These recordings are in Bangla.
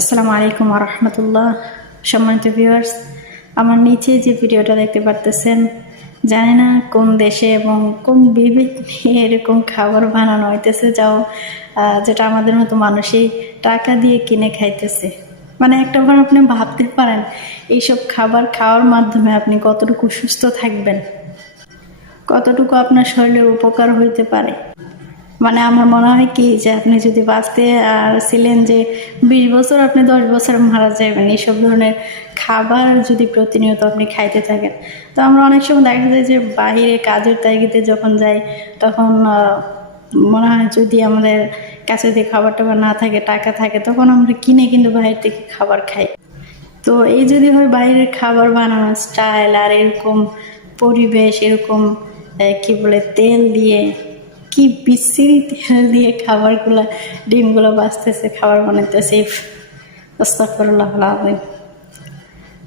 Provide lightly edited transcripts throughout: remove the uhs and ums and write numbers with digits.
আসসালামু আলাইকুম ওয়া রাহমাতুল্লাহ। সম্মানিত ভিউয়ার্স, আমার নিচে যে ভিডিওটা দেখতে পারতেছেন, জানি না কোন দেশে এবং কোন বিবেক নিয়ে এরকম খাবার বানানো হইতেছে যেটা আমাদের মতো মানুষই টাকা দিয়ে কিনে খাইতেছে। মানে একটাবার আপনি ভাবতে পারেন এইসব খাবার খাওয়ার মাধ্যমে আপনি কতটুকু সুস্থ থাকবেন, কতটুকু আপনার শরীরের উপকার হইতে পারে। মানে আমার মনে হয় কি যে আপনি যদি বাঁচতে ছিলেন যে 20 বছর, আপনি 10 বছর মারা যাবেন এইসব ধরনের খাবার যদি প্রতিনিয়ত আপনি খাইতে থাকেন। তো আমরা অনেক সময় দেখা যায় যে বাহিরে কাজের তাগিদে যখন যাই, তখন মনে হয় যদি আমাদের কাছে যদি খাবার টাবার না থাকে, টাকা থাকে, তখন আমরা কিনে কিন্তু বাইরে থেকে খাবার খাই। তো এই যদি হয় বাইরের খাবার বানানোর স্টাইল আর এরকম পরিবেশ, এরকম কি বলে তেল দিয়ে, কি বিশ্রী তেল দিয়ে খাবারগুলো, ডিমগুলো বাঁচতেছে, খাবার বানাইতেছে, আস্তাগফিরুল্লাহ আল-আযীম।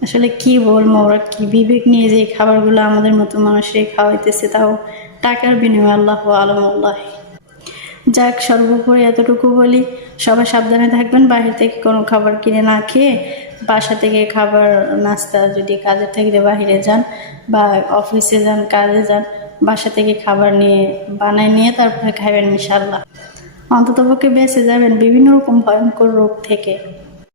আসলে কি বলবো, ওরা কি বিবেক নিয়ে যে খাবারগুলো আমাদের মতো মানুষের খাওয়াইতেছে, তাও টাকার বিনিময়ে। আল্লাহু আ'লাম। যাক, সর্বোপরি এতটুকু বলি, সবাই সাবধানে থাকবেন। বাইরে থেকে কোনো খাবার কিনে না খেয়ে বাসা থেকে খাবার, নাস্তা, যদি কাজের থেকে বাহিরে যান বা অফিসে যান, কাজে যান, বাসা থেকে খাবার বানায় নিয়ে তারপরে খাবেন ইনশাল্লাহ। অন্ততপক্ষে বেঁচে যাবেন বিভিন্ন রকম ভয়ঙ্কর রোগ থেকে।